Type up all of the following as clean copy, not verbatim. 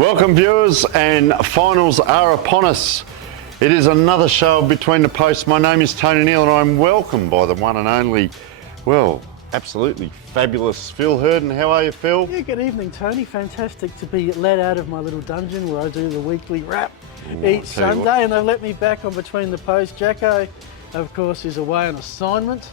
Welcome viewers, and finals are upon us. It is another show of Between the Posts. My name is Tony Neal and I'm welcomed by the one and only, well, absolutely fabulous Phil Herden. How are you, Phil? Yeah, good evening, Tony. Fantastic to be let out of my little dungeon where I do the weekly wrap each Sunday, and they've let me back on Between the Posts. Jacko, of course, is away on assignment.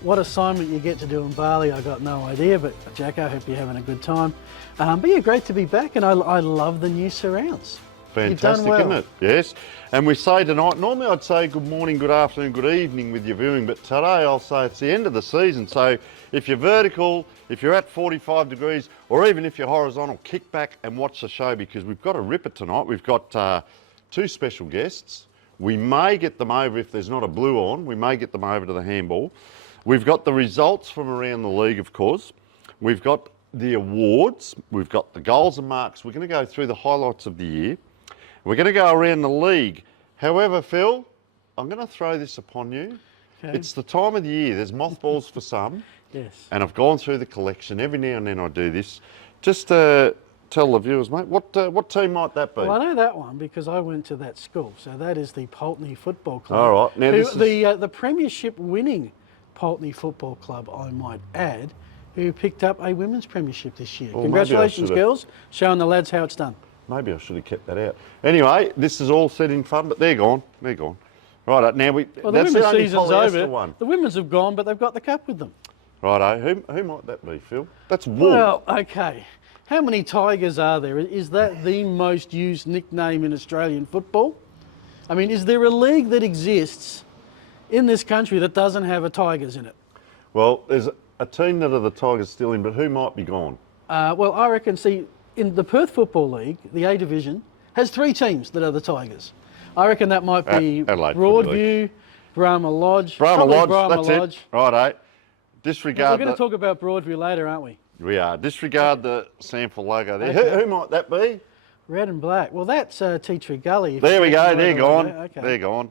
What assignment you get to do in Bali, I got no idea, but Jacko, hope you're having a good time. But yeah, great to be back, and I love the new surrounds. Fantastic, isn't it? Yes. And we say tonight, normally I'd say good morning, good afternoon, good evening with your viewing, but today I'll say it's the end of the season. So if you're vertical, if you're at 45 degrees, or even if you're horizontal, kick back and watch the show, because we've got a ripper tonight. We've got two special guests. We may get them over, if there's not a blue on, we may get them over to the handball. We've got the results from around the league, of course. We've got the awards. We've got the goals and marks. We're going to go through the highlights of the year. We're going to go around the league. However, Phil, I'm going to throw this upon you. Okay. It's the time of the year. There's mothballs for some. Yes. And I've gone through the collection. Every now and then I do this. Just tell the viewers, mate, what team might that be? Well, I know that one because I went to that school. So that is the Pulteney Football Club. All right. Now the premiership winning Pulteney Football Club, I might add, who picked up a women's premiership this year. Well, congratulations, girls, showing the lads how it's done. Maybe I should have kept that out. Anyway, this is all set in fun, but they're gone. They're gone. Right, now the women's season's over. One. The women's have gone, but they've got the cup with them. Righto, who might that be, Phil? That's Wool. Well, okay. How many Tigers are there? Is that the most used nickname in Australian football? I mean, is there a league that exists in this country that doesn't have a Tigers in it? Well, there's a team that are the Tigers still in, but who might be gone? Well, I reckon, in the Perth Football League, the A Division, has 3 teams that are the Tigers. I reckon that might be Broadview, Brahma Lodge. Brahma Lodge, that's it. Righto. Disregard. We're going to talk about Broadview later, aren't we? We are. Disregard the sample logo there. Okay. Who might that be? Red and black. Well, that's Tea Tree Gully. There we go. They're gone. Okay. They're gone.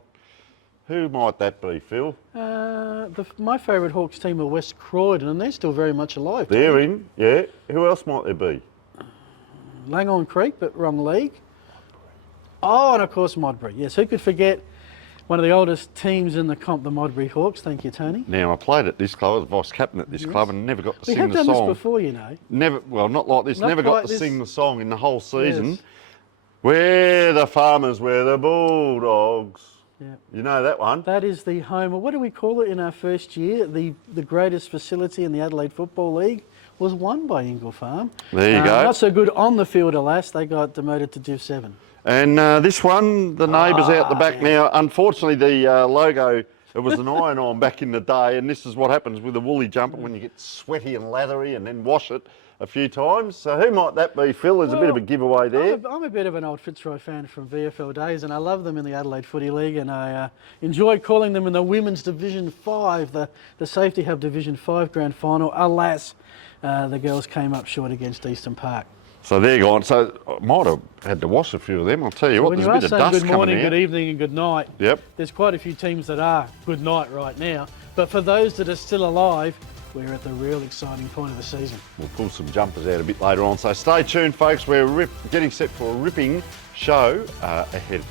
Who might that be, Phil? My favourite Hawks team are West Croydon, and they're still very much alive. They're in, yeah. Who else might there be? Langhorne Creek, but wrong league. Oh, and of course Modbury. Yes, who could forget one of the oldest teams in the comp, the Modbury Hawks. Thank you, Tony. Now, I played at this club, I was vice captain at this club, and never got to sing the song. We have done this before, you know. Never, well, not like this. Never got to sing the song in the whole season. Yes. We're the farmers, we're the Bulldogs. Yeah. You know that one? That is the home, or what do we call it in our first year? The greatest facility in the Adelaide Football League was won by Ingle Farm. There you go. Not so good on the field, alas. They got demoted to Div 7. And this one, the neighbours out the back now. Unfortunately, the logo, it was an iron-on back in the day, and this is what happens with a woolly jumper when you get sweaty and lathery and then wash it a few times. So who might that be, Phil? There's a bit of a giveaway there. I'm a bit of an old Fitzroy fan from VFL days, and I love them in the Adelaide Footy League, and I enjoyed calling them in the Women's Division 5, the Safety Hub Division 5 Grand Final. Alas, the girls came up short against Eastern Park. So they're gone. So I might have had to wash a few of them. I'll tell you what, there's a bit of dust coming out. Good morning, good evening and good night. Yep. There's quite a few teams that are good night right now. But for those that are still alive, we're at the real exciting point of the season. We'll pull some jumpers out a bit later on. So stay tuned, folks. We're getting set for a ripping show ahead.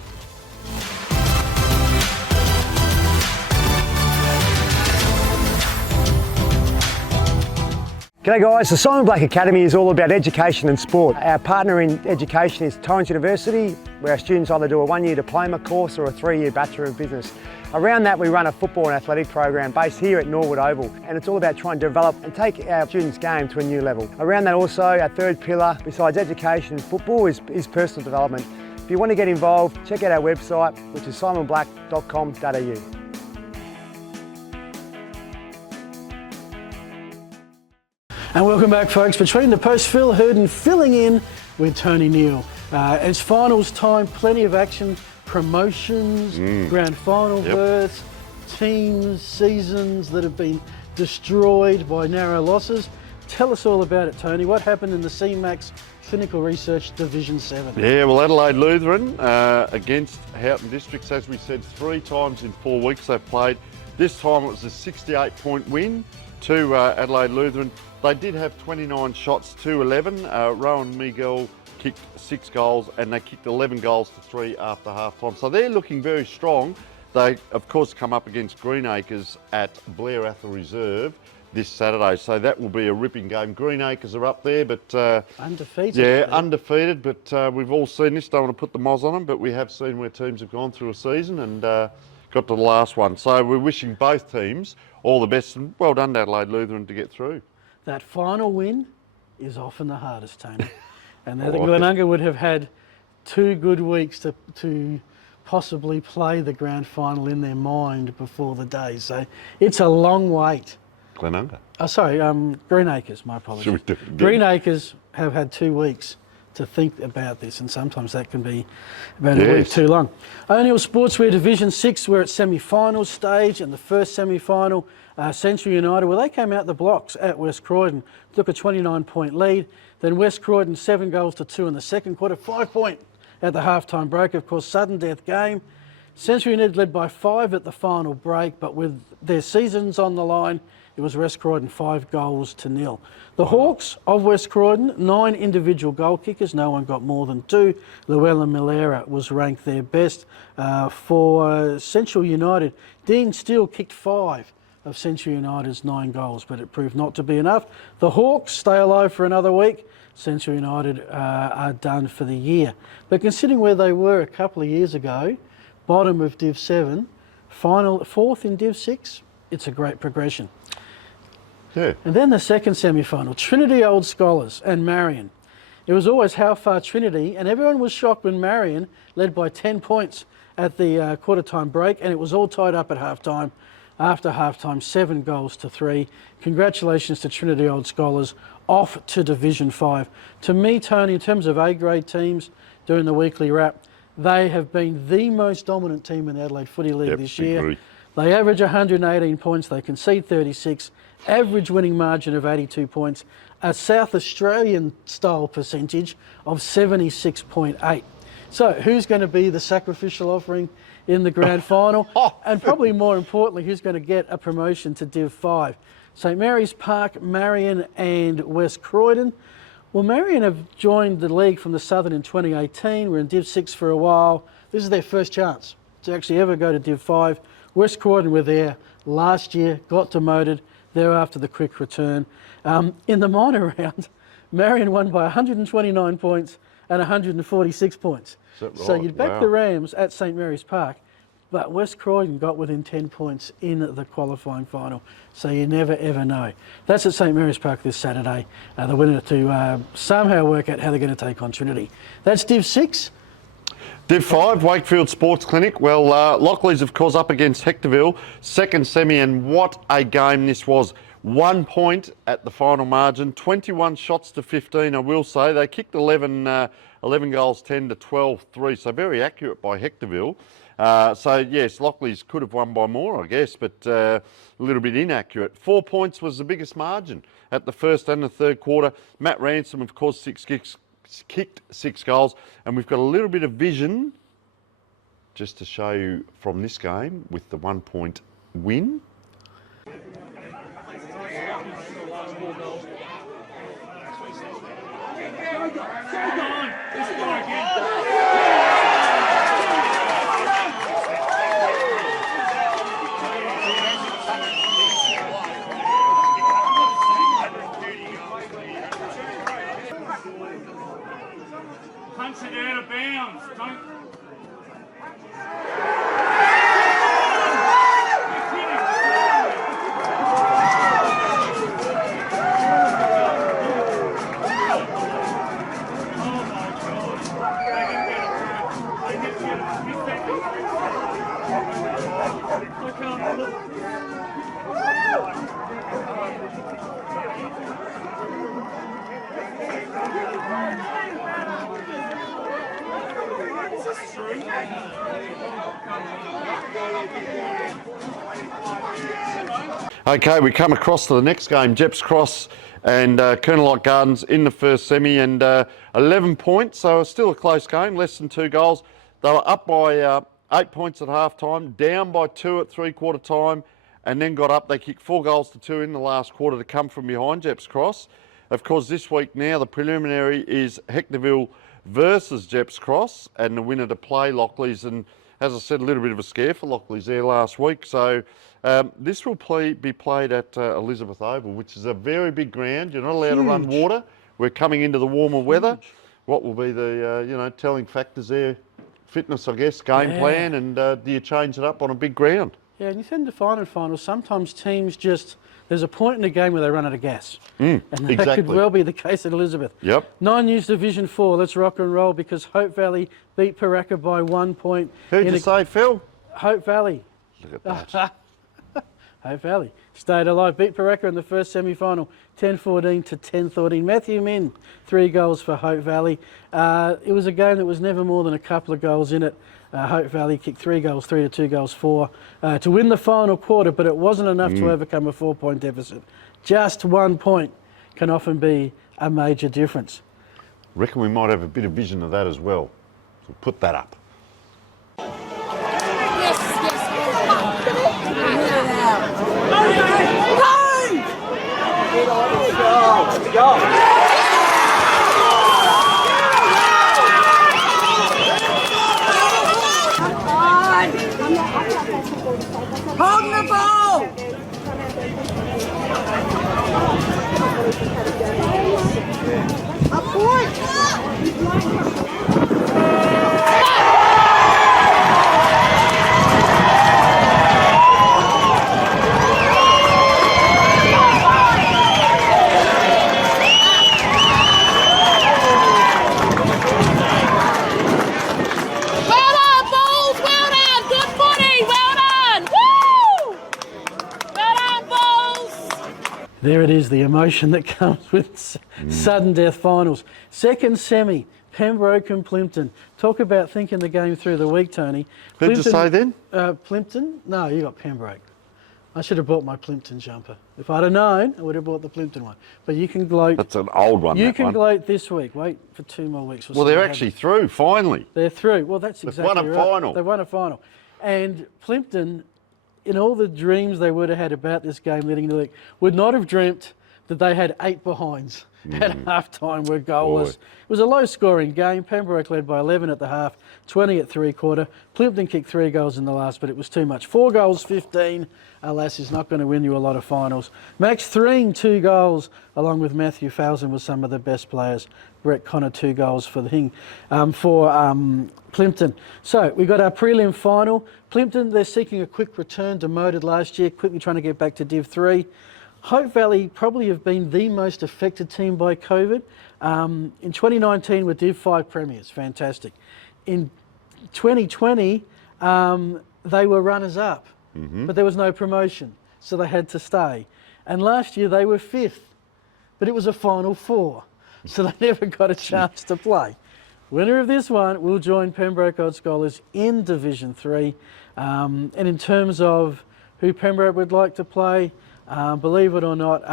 G'day guys, the Simon Black Academy is all about education and sport. Our partner in education is Torrens University, where our students either do a 1-year diploma course or a 3-year Bachelor of Business. Around that we run a football and athletic program based here at Norwood Oval, and it's all about trying to develop and take our students' game to a new level. Around that also, our third pillar, besides education and football, is personal development. If you want to get involved, check out our website, which is simonblack.com.au. And welcome back, folks. Between the Posts, Phil Herden filling in with Tony Neal. It's finals time, plenty of action, promotions, grand final berths, teams, seasons that have been destroyed by narrow losses. Tell us all about it, Tony. What happened in the CMAX Clinical Research Division 7? Yeah, well, Adelaide Lutheran against Houghton Districts, as we said, 3 times in 4 weeks they've played. This time it was a 68-point win to Adelaide Lutheran. They did have 29 shots to 11. Rowan Miguel kicked 6 goals, and they kicked 11 goals to 3 after half-time. So they're looking very strong. They, of course, come up against Greenacres at Blair Athol Reserve this Saturday. So that will be a ripping game. Greenacres are up there, but... undefeated. Yeah, undefeated, but we've all seen this. Don't want to put the moz on them, but we have seen where teams have gone through a season and got to the last one. So we're wishing both teams all the best, and well done, Adelaide Lutheran, to get through. That final win is often the hardest, Tony. And the Glenunga would have had 2 good weeks to possibly play the grand final in their mind before the day. So it's a long wait. Glenunga? Oh, sorry, Greenacres, my apologies. Should we do it again? Greenacres have had 2 weeks to think about this, and sometimes that can be about a week too long. O'Neill Sportswear Division 6, we're at semi-final stage, and the first semi-final, Century United, well, they came out the blocks at West Croydon, took a 29-point lead. Then West Croydon 7 goals to 2 in the second quarter, 5-point at the halftime break. Of course, sudden death game. Century United led by 5 at the final break, but with their seasons on the line, it was West Croydon 5 goals to 0. The Hawks of West Croydon, 9 individual goal kickers. No one got more than 2. Llewellyn Milera was ranked their best. For Central United, Dean Steele kicked 5 of Century United's 9 goals, but it proved not to be enough. The Hawks stay alive for another week. Century United are done for the year. But considering where they were a couple of years ago, bottom of Div 7, final 4th in Div 6, it's a great progression. Yeah. And then the second semi-final, Trinity Old Scholars and Marion. It was always how far Trinity, and everyone was shocked when Marion led by 10 points at the quarter-time break, and it was all tied up at half-time. After half-time, 7 goals to 3. Congratulations to Trinity Old Scholars, off to Division 5. To me, Tony, in terms of A-grade teams doing the weekly wrap, they have been the most dominant team in the Adelaide Footy League this year. Agree. They average 118 points, they concede 36, average winning margin of 82 points, a South Australian style percentage of 76.8. So who's going to be the sacrificial offering in the grand final? And probably more importantly, who's going to get a promotion to Div 5? St Mary's Park, Marion and West Croydon. Well, Marion have joined the league from the Southern in 2018. We're in Div 6 for a while. This is their first chance to actually ever go to Div 5. West Croydon were there last year, got demoted, thereafter the quick return. In the minor round, Marion won by 129 points and 146 points. Right? So you'd back the Rams at St Mary's Park, but West Croydon got within 10 points in the qualifying final. So you never ever know. That's at St Mary's Park this Saturday. The winner to somehow work out how they're going to take on Trinity. That's Div 6. Div 5, Wakefield Sports Clinic. Well, Lockleys, of course, up against Hectorville. Second semi, and what a game this was. 1 point at the final margin, 21 shots to 15, I will say. They kicked 11 goals, 10 to 12, 3. So very accurate by Hectorville. So, yes, Lockleys could have won by more, I guess, but a little bit inaccurate. 4 points was the biggest margin at the first and the third quarter. Matt Ransom, of course, kicked 6 goals, and we've got a little bit of vision just to show you from this game with the 1 point win. Punch it out of bounds. Don't. Okay, we come across to the next game, Jeps Cross and Colonel Light Gardens in the first semi, and 11 points, so still a close game, less than 2 goals. They were up by 8 points at half time, down by 2 at three-quarter time, and then got up. They kicked 4 goals to 2 in the last quarter to come from behind, Jeps Cross. Of course, this week now, the preliminary is Hectorville versus Jeps Cross, and the winner to play Lockleys. And as I said, a little bit of a scare for Lockleys there last week. So this will be played at Elizabeth Oval, which is a very big ground. You're not allowed to run water. We're coming into the warmer weather. What will be the telling factors there? Fitness, I guess, game plan, and do you change it up on a big ground? Yeah, and you tend to find in finals, sometimes teams just, there's a point in the game where they run out of gas. And that could well be the case at Elizabeth. Yep. 9 News Division 4, let's rock and roll, because Hope Valley beat Paraka by 1 point. Who'd you say, Phil? Hope Valley. Look at that. Hope Valley stayed alive, beat Paraka in the first semi-final, 10-14 to 10-13. Matthew Min, 3 goals for Hope Valley. It was a game that was never more than a couple of goals in it. Hope Valley kicked 3 goals, 3 to 2 goals, 4 to win the final quarter, but it wasn't enough to overcome a 4-point deficit. Just 1 point can often be a major difference. Reckon we might have a bit of vision of that as well. So put that up. Hold the ball! A point! There it is, the emotion that comes with sudden death finals. Second semi, Pembroke and Plimpton. Talk about thinking the game through the week, Tony. Who'd you say then? Plimpton? No, you got Pembroke. I should have bought my Plimpton jumper. If I'd have known, I would have bought the Plimpton one. But you can gloat. That's an old one. You can gloat this week. Wait for 2 more weeks. Well, they're actually through, finally. They're through. Well, that's exactly right. They've won a final. They won a final. And Plimpton, in all the dreams they would have had about this game leading into the league, would not have dreamt that they had 8 behinds at half-time where goal was. It was a low-scoring game. Pembroke led by 11 at the half, 20 at three-quarter. Plimpton kicked 3 goals in the last, but it was too much. 4 goals, 15. Alas, is not going to win you a lot of finals. Max Thring, 2 goals, along with Matthew Falzon was some of the best players. Brett Connor, 2 goals for the Plimpton. So we got our prelim final. Plimpton, they're seeking a quick return, demoted last year, quickly trying to get back to Div 3. Hope Valley probably have been the most affected team by COVID. In 2019 were Div 5 premiers, fantastic. In 2020, they were runners-up, but there was no promotion, so they had to stay. And last year they were 5th, but it was a Final 4, so they never got a chance to play. Winner of this one will join Pembroke Old Scholars in Division 3. And in terms of who Pembroke would like to play, believe it or not,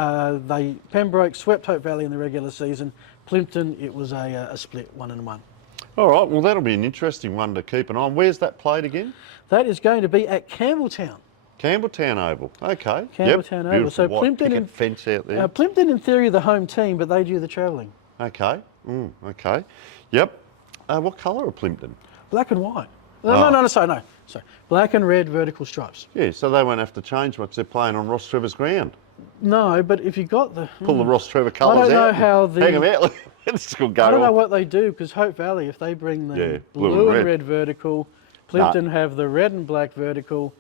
Pembroke swept Hope Valley in the regular season. Plimpton, it was a split 1-1. All right, well, that'll be an interesting one to keep an eye on. Where's that played again? That is going to be at Campbelltown. Campbelltown Oval, okay. Campbelltown Oval. Beautiful So white Plimpton, picket fence out there. Plimpton, in theory, the home team, but they do the travelling. Okay, okay. Yep. What colour are Plimpton? Black and white. No, sorry. Black and red vertical stripes. Yeah, so they won't have to change much. They're playing on Ross Trevor's ground. No, but if you got the... Pull the Ross Trevor colours out. I don't know how the... Hang them out. Let's go. I don't know what they do, because Hope Valley, if they bring the blue and red vertical, Plimpton have the red and black vertical.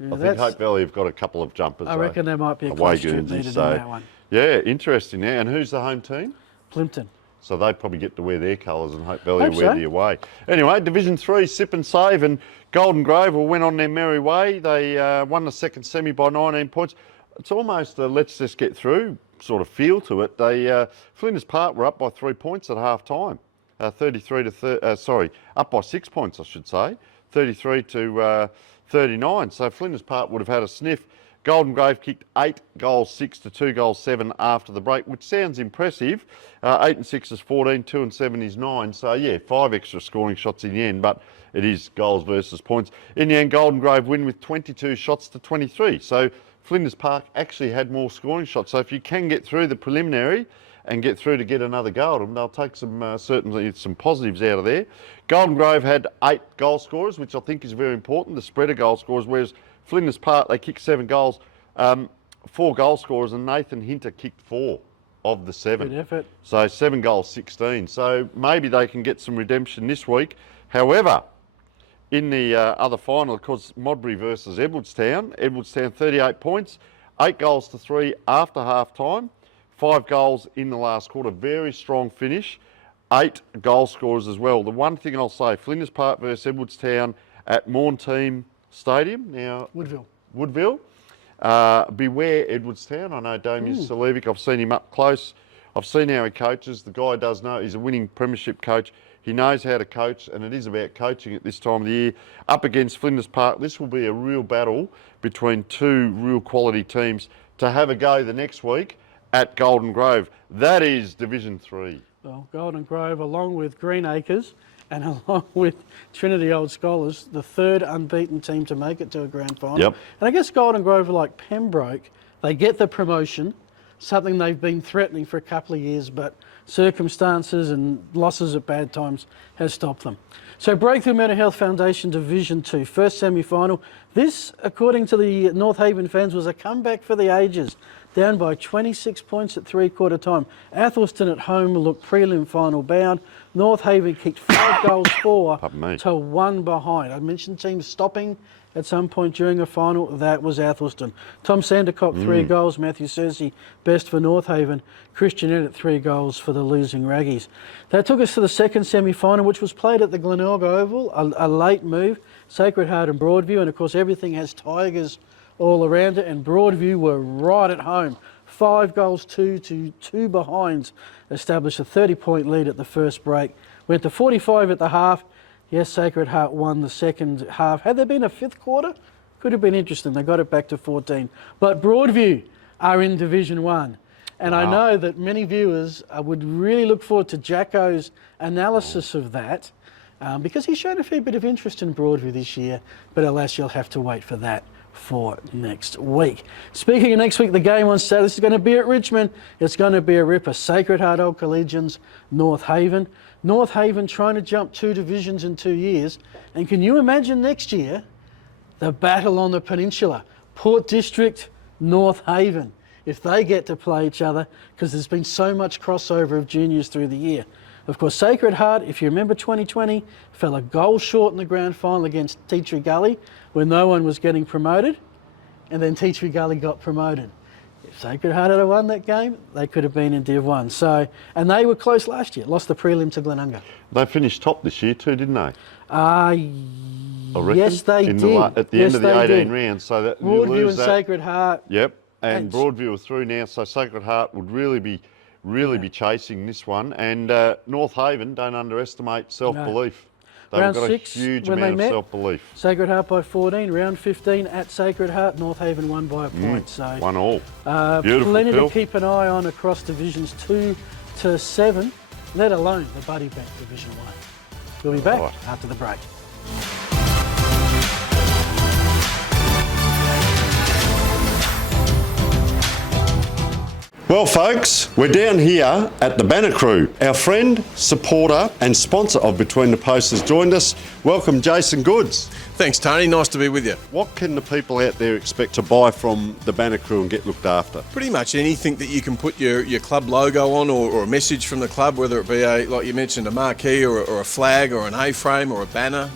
I think Hope Valley have got a couple of jumpers. I reckon there might be a close strip needed in that one. Yeah, interesting. Yeah, and who's the home team? Plimpton. So they probably get to wear their colours and Hope Valley will wear the away. Anyway, Division 3, Sip and Save, and Golden Grove went on their merry way. They won the second semi by 19 points. It's almost a let's just get through sort of feel to it. Flinders Park were up by 3 points at half time. 33 to up by 6 points, I should say. 33 to 39. So Flinders Park would have had a sniff. Golden Grove kicked 8 goals 6 to 2 goals 7 after the break, which sounds impressive. 8 and 6 is 14, 2 and 7 is 9. So yeah, 5 extra scoring shots in the end, but it is goals versus points. In the end, Golden Grove win with 22 shots to 23. So Flinders Park actually had more scoring shots. So if you can get through the preliminary and get through to get another go at them, they'll take some certainly some positives out of there. Golden Grove had 8 goal scorers, which I think is very important, the spread of goal scorers, whereas Flinders Park, they kicked 7 goals, 4 goal scorers, and Nathan Hinter kicked 4 of the 7. Good effort. So 7 goals, 16. So maybe they can get some redemption this week. However, in the other final, of course, Modbury versus Edwardstown. Edwardstown 38 points, 8 goals to 3 after half time, 5 goals in the last quarter. Very strong finish. 8 goal scorers as well. The one thing I'll say, Flinders Park versus Edwardstown at Mornteam Stadium. Now, Woodville. Beware Edwardstown. I know Damien Salevic. I've seen him up close. I've seen how he coaches. The guy does know. He's a winning premiership coach. He knows how to coach, and it is about coaching at this time of the year. Up against Flinders Park, this will be a real battle between 2 real quality teams to have a go the next week at Golden Grove. That is Division 3. Well, Golden Grove, along with Greenacres and along with Trinity Old Scholars, the 3rd unbeaten team to make it to a grand final. Yep. And I guess Golden Grove are like Pembroke. They get the promotion, something they've been threatening for a couple of years, but circumstances and losses at bad times has stopped them. So Breakthrough Mental Health Foundation Division 2, first semi-final. This, according to the North Haven fans, was a comeback for the ages. Down by 26 points at 3/4 time. Athelston at home looked prelim final bound. North Haven kicked 5 goals 4 to 1 behind. I mentioned teams stopping at some point during a final. That was Athelston. Tom Sandercock 3 goals. Matthew Cersei best for North Haven. Christian Ed at 3 goals for the losing Raggies. That took us to the second semi-final, which was played at the Glenelg Oval. A late move. Sacred Heart and Broadview, and of course everything has Tigers all around it, and Broadview were right at home. 5 goals 2 to 2 behinds established a 30-point lead at the first break. Went to 45 at the half. Yes, Sacred Heart won the second half. Had there been a 5th quarter, could have been interesting. They got it back to 14. But Broadview are in Division 1. And I know that many viewers would really look forward to Jacko's analysis of that because he's shown a fair bit of interest in Broadview this year. But alas, you'll have to wait for that for next week. Speaking of next week, the game on Saturday is going to be at Richmond. It's going to be a ripper. Sacred Heart Old Collegians, North Haven. North Haven trying to jump 2 divisions in 2 years. And can you imagine next year the battle on the peninsula? Port District, North Haven, if they get to play each other, because there's been so much crossover of juniors through the year. Of course, Sacred Heart, if you remember 2020, fell a goal short in the grand final against Tea Tree Gully when no one was getting promoted, and then Tea Tree Gully got promoted. If Sacred Heart had won that game, they could have been in Div 1. So, and they were close last year, lost the prelim to Glenunga. They finished top this year too, didn't they? Yes, they did. At the end of the 18 rounds. So that Broadview and Sacred Heart. Yep, and Broadview are through now, so Sacred Heart would really be chasing this one. And North Haven, don't underestimate self-belief. They've Round got 6, a huge when amount they of met, self-belief. Sacred Heart by 14. Round 15 at Sacred Heart, North Haven won by a point. So 1-1. Beautiful, plenty Phil. to keep an eye on across divisions 2 to 7, let alone the Buddybet Division 1. We'll be back after the break. Well, folks, we're down here at the Banner Crew. Our friend, supporter and sponsor of Between the Posts has joined us. Welcome, Jason Goods. Thanks, Tony. Nice to be with you. What can the people out there expect to buy from the Banner Crew and get looked after? Pretty much anything that you can put your club logo on or a message from the club, whether it be, like you mentioned, a marquee or a flag or an A-frame or a banner,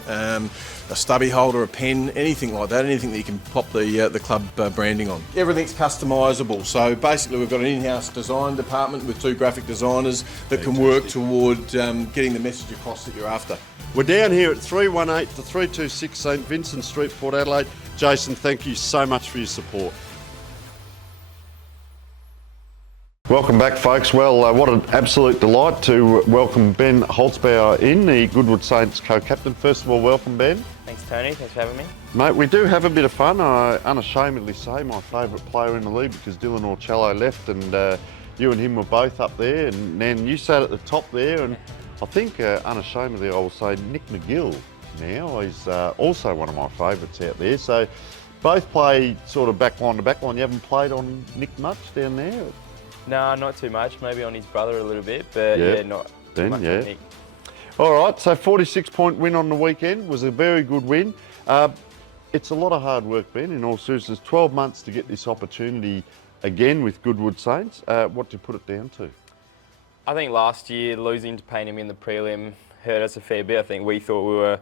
a stubby holder, a pen, anything like that, anything that you can pop the club branding on. Everything's customisable, so basically we've got an in-house design department with 2 graphic designers that can work toward getting the message across that you're after. We're down here at 318 to 326 St Vincent Street, Port Adelaide. Jason, thank you so much for your support. Welcome back, folks. Well, what an absolute delight to welcome Ben Holzbauer in, the Goodwood Saints co-captain. First of all, welcome, Ben. Thanks, Tony. Thanks for having me. Mate, we do have a bit of fun. I unashamedly say my favourite player in the league because Dylan Orcello left and you and him were both up there, and then you sat at the top there, and I think unashamedly I will say Nick McGill now. He's also one of my favourites out there. So both play sort of backline to backline. You haven't played on Nick much down there? No, not too much. Maybe on his brother a little bit, but yeah, not too Ben, much yeah. on Nick. All right, so 46-point win on the weekend was a very good win. It's a lot of hard work, Ben, in all seriousness. 12 months to get this opportunity again with Goodwood Saints. What do you put it down to? I think last year losing to Payneham in the prelim hurt us a fair bit. I think we thought we were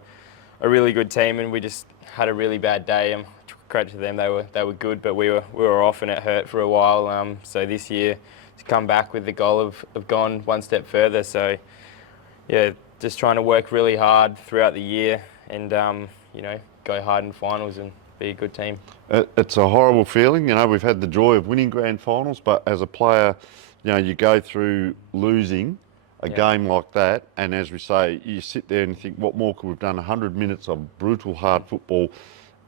a really good team and we just had a really bad day. Credit to them, they were good, but we were off and it hurt for a while. So this year to come back with the goal of gone one step further. So yeah, just trying to work really hard throughout the year and you know, go hard in finals and be a good team. It's a horrible feeling. You know, we've had the joy of winning grand finals, but as a player, you know, you go through losing a game like that, and as we say, you sit there and think, what more could we have done? 100 minutes of brutal, hard football,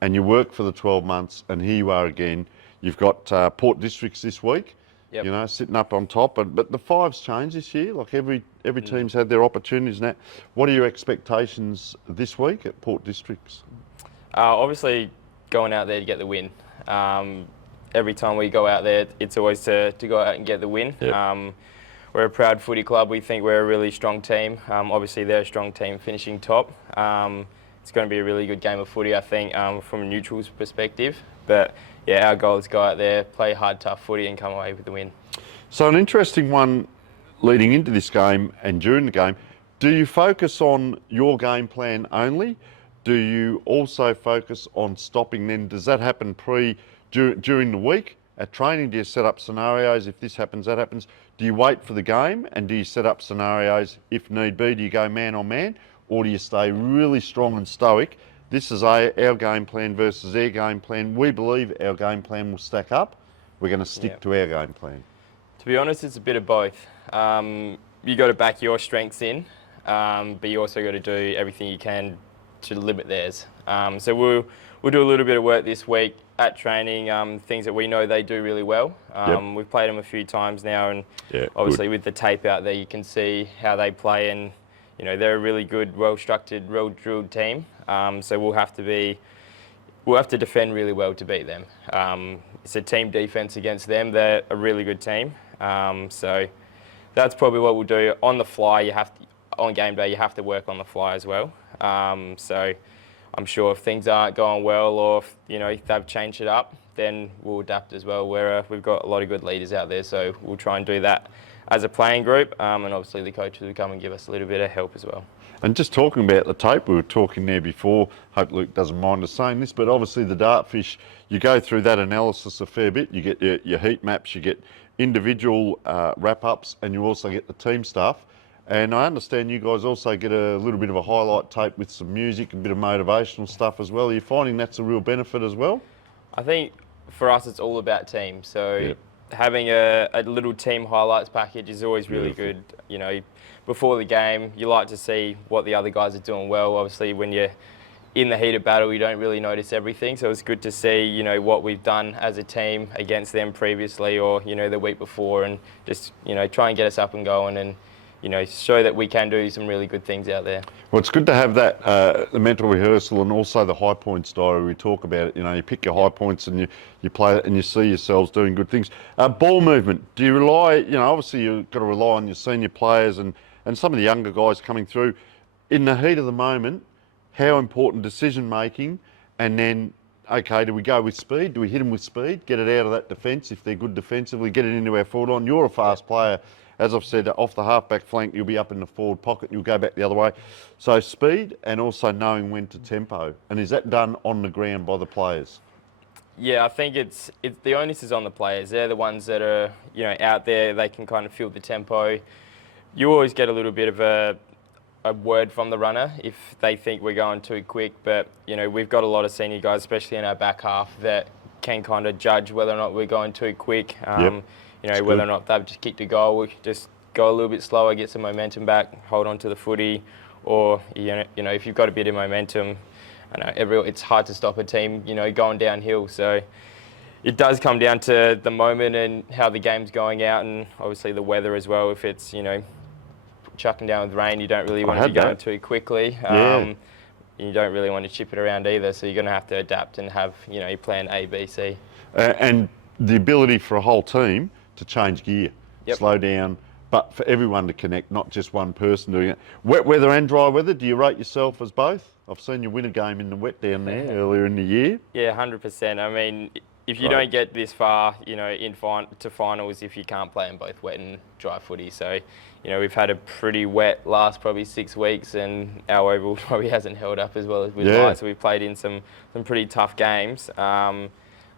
and you work for the 12 months, and here you are again. You've got Port Districts this week, you know, sitting up on top, but the five's changed this year. Like every team's had their opportunities now. What are your expectations this week at Port Districts? Obviously, going out there to get the win. Every time we go out there, it's always to go out and get the win. Yep. We're a proud footy club. We think we're a really strong team. Obviously, they're a strong team finishing top. It's going to be a really good game of footy, I think, from a neutral's perspective. But yeah, our goal is to go out there, play hard, tough footy and come away with the win. So an interesting one leading into this game and during the game, do you focus on your game plan only? Do you also focus on stopping then? Does that happen during the week at training? Do you set up scenarios? If this happens, that happens. Do you wait for the game and do you set up scenarios if need be? Do you go man on man or do you stay really strong and stoic? This is our game plan versus their game plan. We believe our game plan will stack up. We're going to stick to our game plan. To be honest, it's a bit of both. You got to back your strengths in, but you also got to do everything you can to limit theirs. So we'll do a little bit of work this week at training, things that we know they do really well. We've played them a few times now, and obviously with the tape out there, you can see how they play, and you know they're a really good, well-structured, well-drilled team. So we'll have to defend really well to beat them. It's a team defense against them. They're a really good team. So that's probably what we'll do on the fly. On game day, you have to work on the fly as well. So I'm sure if things aren't going well or if, you know, they've changed it up, then we'll adapt as well. We've got a lot of good leaders out there, so we'll try and do that as a playing group. And obviously the coaches will come and give us a little bit of help as well. And just talking about the tape, we were talking there before, hope Luke doesn't mind us saying this, but obviously the dartfish, you go through that analysis a fair bit. You get your heat maps, you get individual wrap-ups, and you also get the team stuff. And I understand you guys also get a little bit of a highlight tape with some music, a bit of motivational stuff as well. Are you finding that's a real benefit as well? I think for us it's all about team. So having a little team highlights package is always really good. You know, before the game, you like to see what the other guys are doing well. Obviously, when you're in the heat of battle, you don't really notice everything. So it's good to see, you know, what we've done as a team against them previously or, you know, the week before, and just, you know, try and get us up and going and, you know, show that we can do some really good things out there. Well, it's good to have that, the mental rehearsal and also the high points diary. We talk about it, you know, you pick your high points and you play it and you see yourselves doing good things. Ball movement, do you rely, you know, obviously you've got to rely on your senior players and some of the younger guys coming through. In the heat of the moment, how important decision making, and then, okay, do we go with speed? Do we hit them with speed? Get it out of that defence if they're good defensively, get it into our forward line. You're a fast player. As I've said, off the half-back flank, you'll be up in the forward pocket, you'll go back the other way. So speed and also knowing when to tempo. And is that done on the ground by the players? Yeah, I think it's the onus is on the players. They're the ones that are, you know, out there. They can kind of feel the tempo. You always get a little bit of a word from the runner if they think we're going too quick. But, you know, we've got a lot of senior guys, especially in our back half, that can kind of judge whether or not we're going too quick. You know, whether or not they've just kicked a goal, we just go a little bit slower, get some momentum back, hold on to the footy, or, you know, if you've got a bit of momentum, I know it's hard to stop a team, you know, going downhill. So it does come down to the moment and how the game's going out, and obviously the weather as well. If it's, you know, chucking down with rain, you don't really want to be going too quickly. You don't really want to chip it around either, so you're going to have to adapt and have, you know, your plan A, B, C. And the ability for a whole team to change gear. Yep. slow down, but for everyone to connect, not just one person doing it. Wet weather and dry weather, do you rate yourself as both? I've seen you win a game in the wet down there earlier in the year. Yeah, 100%. I mean, if you don't get this far, you know, to finals, if you can't play in both wet and dry footy. So, you know, we've had a pretty wet last probably 6 weeks, and our oval probably hasn't held up as well as we'd like. So we've played in some pretty tough games, and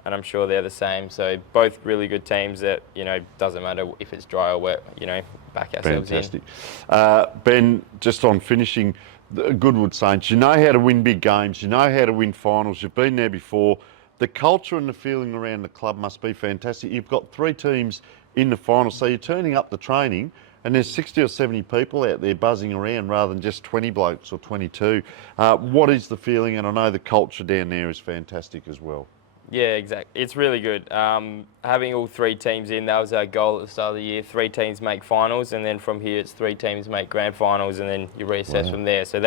I'm sure they're the same. So both really good teams that, you know, doesn't matter if it's dry or wet, you know, back ourselves Fantastic. in. Ben, just on finishing, the Goodwood Saints, you know how to win big games, you know how to win finals, you've been there before. The culture and the feeling around the club must be fantastic. You've got 3 teams in the final, so you're turning up the training and there's 60 or 70 people out there buzzing around rather than just 20 blokes or 22. What is the feeling? And I know the culture down there is fantastic as well. Yeah, exactly. It's really good. Having all 3 teams in, that was our goal at the start of the year. 3 teams make finals, and then from here it's 3 teams make grand finals, and then you reassess from there. So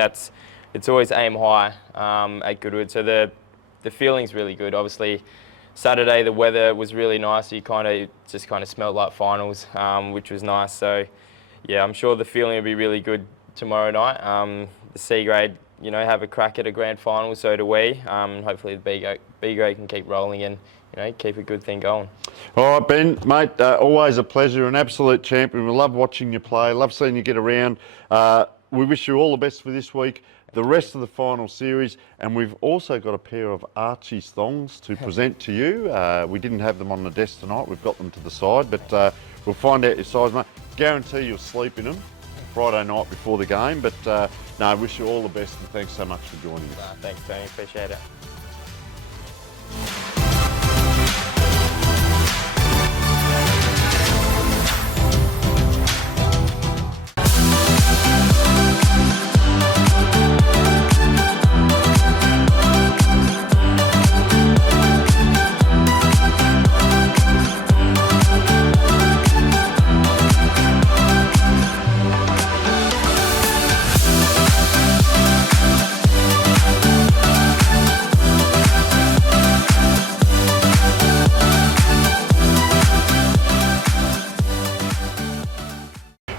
it's always aim high at Goodwood. So the feeling's really good. Obviously, Saturday the weather was really nice. You just smelled like finals, which was nice. So yeah, I'm sure the feeling will be really good tomorrow night. The C grade, you know, have a crack at a grand final, so do we. Hopefully the B grade can keep rolling and, you know, keep a good thing going. All right, Ben, mate, always a pleasure, an absolute champion. We love watching you play, love seeing you get around. We wish you all the best for this week, the rest of the final series, and we've also got a pair of Archie's thongs to present to you. We didn't have them on the desk tonight, we've got them to the side, but we'll find out your size, mate. Guarantee you'll sleep in them Friday night before the game, but no, I wish you all the best and thanks so much for joining us. Thanks, Tony, appreciate it.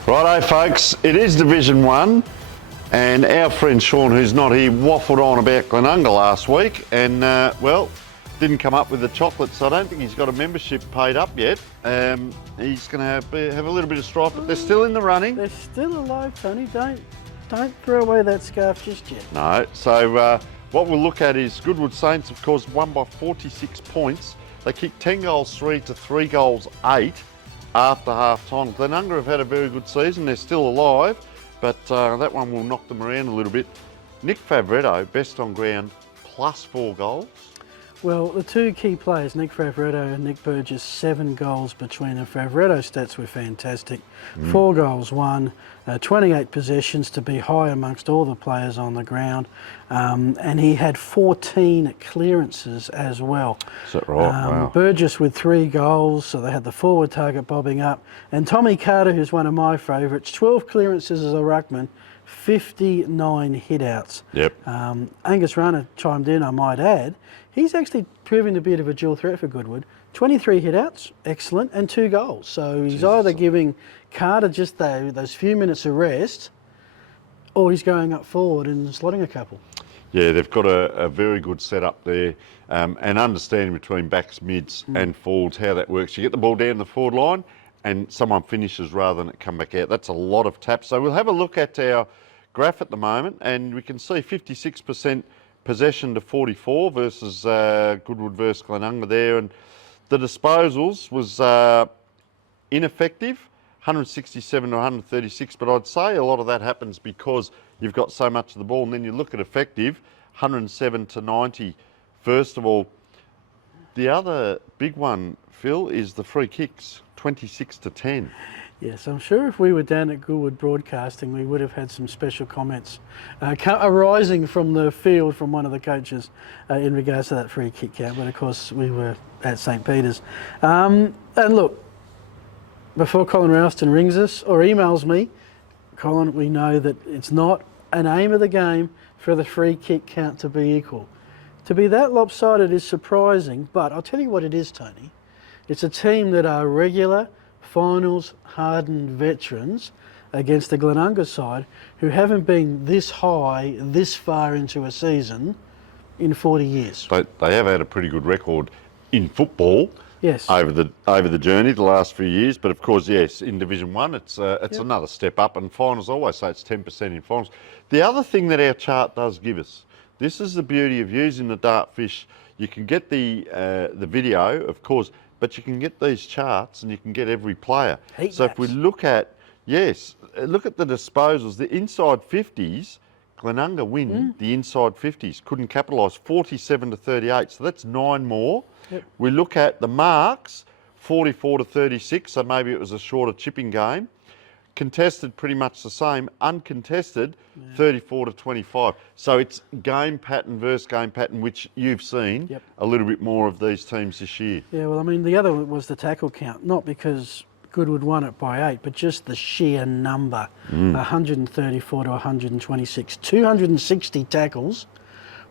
Righto folks, it is Division 1 and our friend Sean, who's not here, waffled on about Glenunga last week and well, didn't come up with the chocolates, so I don't think he's got a membership paid up yet. He's going to have a little bit of strife, but they're still in the running. They're still alive, Tony. Don't throw away that scarf just yet. No, so what we'll look at is Goodwood Saints, of course, won by 46 points. They kicked 10 goals 3 to 3 goals 8. After half-time. Glenunga have had a very good season. They're still alive, but that one will knock them around a little bit. Nick Favretto, best on ground, plus 4 goals. Well, the 2 key players, Nick Favretto and Nick Burgess, 7 goals between them. Favretto stats were fantastic. 4 goals, 1, 28 possessions to be high amongst all the players on the ground. And he had 14 clearances as well. Is that right? Wow. Burgess with 3 goals, so they had the forward target bobbing up. And Tommy Carter, who's one of my favourites, 12 clearances as a ruckman, 59 hitouts. Yep. Angus Runner chimed in, I might add. He's actually proving to be a bit of a dual threat for Goodwood. 23 hitouts, excellent, and 2 goals. So he's either giving Carter just those few minutes of rest, or he's going up forward and slotting a couple. Yeah, they've got a very good setup there, and understanding between backs, mids and forwards, how that works. You get the ball down the forward line and someone finishes rather than it come back out. That's a lot of taps. So we'll have a look at our graph at the moment, and we can see 56% possession to 44 versus Goodwood versus Glenunga there, and the disposals was ineffective, 167 to 136, but I'd say a lot of that happens because you've got so much of the ball, and then you look at effective, 107 to 90. First of all, the other big one, Phil, is the free kicks, 26 to 10. Yes, I'm sure if we were down at Goodwood Broadcasting, we would have had some special comments arising from the field from one of the coaches in regards to that free kick count. But of course, we were at St. Peter's. And look, before Colin Ralston rings us or emails me, Colin, we know that it's not an aim of the game for the free kick count to be equal. To be that lopsided is surprising, but I'll tell you what it is, Tony. It's a team that are regular, finals hardened veterans against the Glenunga side who haven't been this high, this far into a season in 40 years. They have had a pretty good record in football. Yes. Over the journey the last few years, but of course, yes, in Division 1 it's another step up, and finals, I always say it's 10% in finals. The other thing that our chart does give us, this is the beauty of using the Dartfish. You can get the video, of course, but you can get these charts and you can get every player. Heat If we maps. look at the disposals, the inside 50s, Glenunga win the inside 50s, couldn't capitalise, 47 to 38, so that's 9 more. Yep. We look at the marks, 44 to 36, so maybe it was a shorter chipping game. Contested pretty much the same, uncontested 34 to 25. So it's game pattern versus game pattern, which you've seen a little bit more of these teams this year. Yeah, well, I mean, the other was the tackle count, not because Goodwood won it by 8, but just the sheer number, 134 to 126, 260 tackles.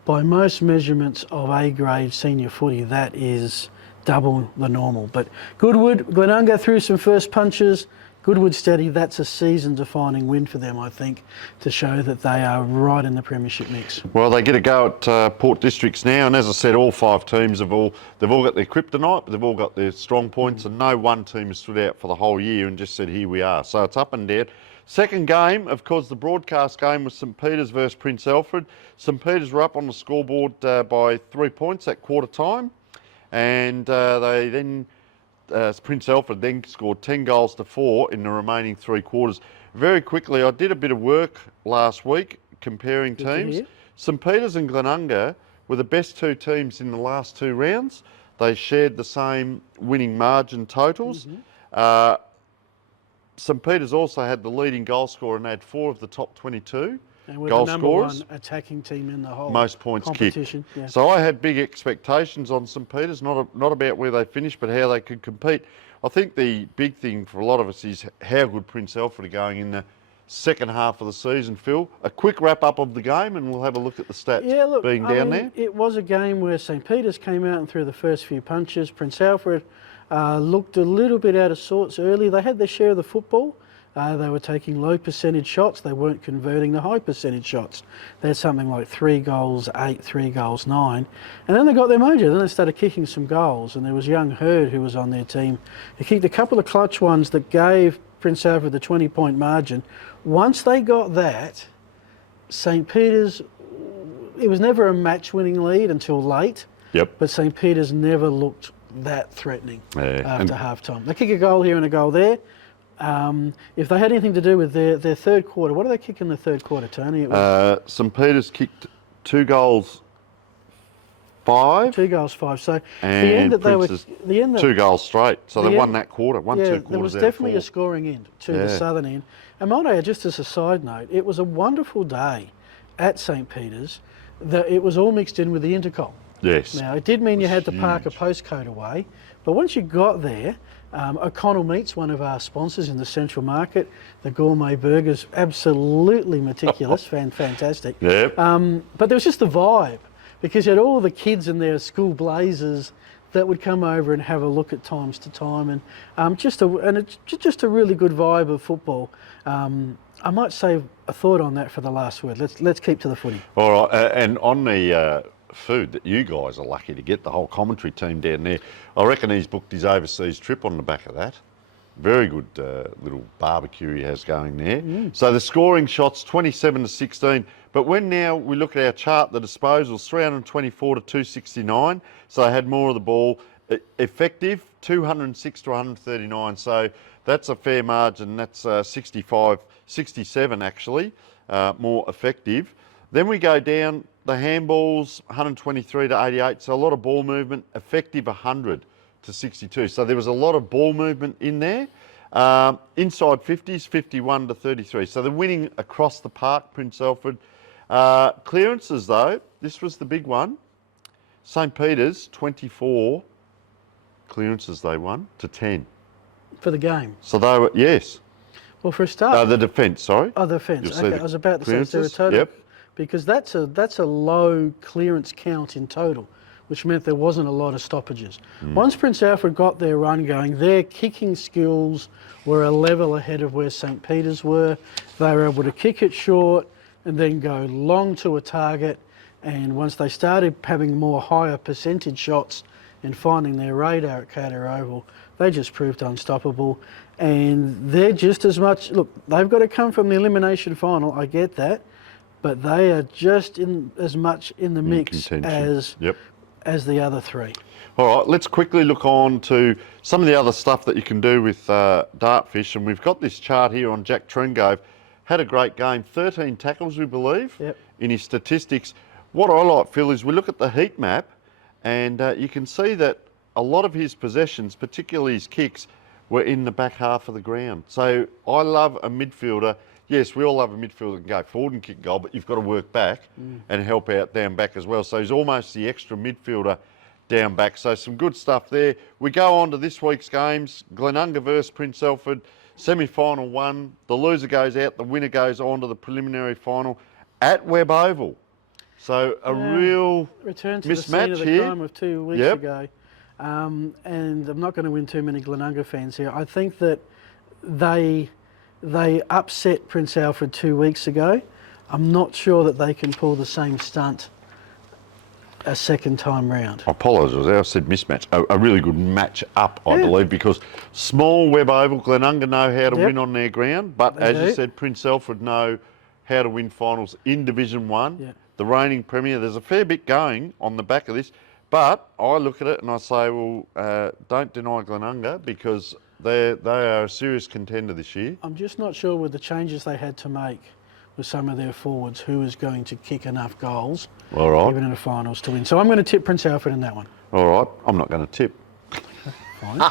By most measurements of A-grade senior footy, that is double the normal. But Goodwood, Glenunga threw some first punches. Goodwood steady, that's a season-defining win for them, I think, to show that they are right in the premiership mix. Well, they get a go at Port Districts now, and as I said, all 5 teams they've all got their kryptonite, but they've all got their strong points, and no one team has stood out for the whole year and just said, here we are. So it's up and down. Second game, of course, the broadcast game was St Peters versus Prince Alfred. St Peters were up on the scoreboard by 3 points at quarter time, and they then Prince Alfred then scored 10 goals to 4 in the remaining 3 quarters. Very quickly, I did a bit of work last week comparing teams. St Peters and Glenunga were the best 2 teams in the last 2 rounds. They shared the same winning margin totals. St Peters also had the leading goal scorer and had 4 of the top 22 And we're goal the number scorers. 1 attacking team in the whole Most points competition. kicked. Yeah. So I had big expectations on St Peters, not about where they finished, but how they could compete. I think the big thing for a lot of us is how good Prince Alfred are going in the second half of the season, Phil. A quick wrap-up of the game and we'll have a look at the stats being down there. It was a game where St Peters came out and threw the first few punches. Prince Alfred looked a little bit out of sorts early. They had their share of the football. They were taking low percentage shots. They weren't converting the high percentage shots. They had something like 3 goals, 8, 3 goals, 9. And then they got their mojo. Then they started kicking some goals. And there was young Hurd who was on their team. He kicked a couple of clutch ones that gave Prince Alfred the 20-point margin. Once they got that, St Peters, it was never a match-winning lead until late. Yep. But St Peters never looked that threatening after and half-time. They kick a goal here and a goal there. If they had anything to do with their third quarter, what did they kick in the third quarter, Tony? It was St Peters kicked 2 goals, 5. 2 goals, 5. So And the end that they were, Prince's the end that 2 goals straight. So they the won end- that quarter, won yeah, 2 there quarters was out definitely of a 4. scoring end to the Yeah. southern end. And might I add, just as a side note, it was a wonderful day at St Peters. It was all mixed in with the intercom. Yes. Now, it did mean you had to park a huge. postcode away, but once you got there, O'Connell Meats, one of our sponsors in the Central Market, the gourmet burgers, absolutely meticulous, fantastic. Yep. But there was just the vibe, because you had all the kids in their school blazers that would come over and have a look at times to time, and just a really good vibe of football. I might save a thought on that for the last word. Let's keep to the footy. All right, and on the food that you guys are lucky to get, the whole commentary team down there, I reckon he's booked his overseas trip on the back of that. Very good little barbecue he has going there. So the scoring shots, 27 to 16. But when now we look at our chart, the disposals, 324 to 269. So they had more of the ball. Effective, 206 to 139. So that's a fair margin. That's 67 actually, more effective. Then we go down, the handballs, 123 to 88. So a lot of ball movement, effective 100 to 62. So there was a lot of ball movement in there. Inside 50s, 51 to 33. So they're winning across the park, Prince Alfred. Clearances though, this was the big one. St Peters, 24 clearances they won to 10. For the game. So they were, yes. Well, for a start. The defence, sorry. Oh, the fence. You'll see Okay, the I was about to say, is there a clearances? total? Yep. Because that's a low clearance count in total. which meant there wasn't a lot of stoppages. Once Prince Alfred got their run going, their kicking skills were a level ahead of where St Peter's were. They were able to kick it short and then go long to a target. And once they started having more higher percentage shots and finding their radar at Cater Oval, they just proved unstoppable. And they're just as much, look, they've got to come from the elimination final, I get that, but they are just as much in the mix as the other three. All right, let's quickly look on to some of the other stuff that you can do with dartfish. And we've got this chart here on Jack Trengove. Had a great game, 13 tackles, we believe, in his statistics. What I like, Phil, is we look at the heat map and you can see that a lot of his possessions, particularly his kicks, were in the back half of the ground. So I love a midfielder. Yes, we all love a midfielder that can go forward and kick goal, but you've got to work back and help out down back as well. So he's almost the extra midfielder down back. So some good stuff there. We go on to this week's games. Glenunga versus Prince Alfred, semi-final one. The loser goes out, the winner goes on to the preliminary final at Webb Oval. So a real return to mismatch the scene of the here. crime of 2 weeks ago. And I'm not going to win too many Glenunga fans here. I think that they upset Prince Alfred 2 weeks ago. I'm not sure that they can pull the same stunt a second time round. I apologise, I said mismatch. A really good match up, I believe, because small Webb Oval, Glenunga know how to win on their ground, but as you said, Prince Alfred know how to win finals in Division 1. The reigning premier, there's a fair bit going on the back of this, but I look at it and I say, well, don't deny Glenunga because they are a serious contender this year. I'm just not sure with the changes they had to make with some of their forwards who is going to kick enough goals, even in the finals, to win. So I'm going to tip Prince Alfred in that one. All right, I'm not going to tip. Fine.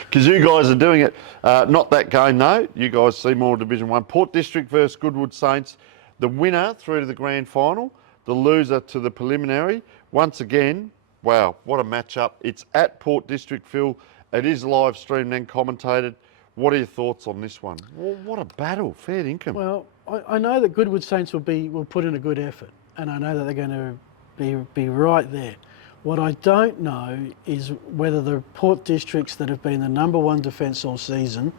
Because you guys are doing it. Not that game though. You guys see more Division 1. Port District versus Goodwood Saints. The winner through to the grand final. The loser to the preliminary. Once again, wow, what a matchup. It's at Port District, Phil. It is live streamed and commentated. What are your thoughts on this one? Well, what a battle, fair income. Well, I know that Goodwood Saints will put in a good effort, and I know that they're going to be right there. What I don't know is whether the Port Districts that have been the #1 defence all season,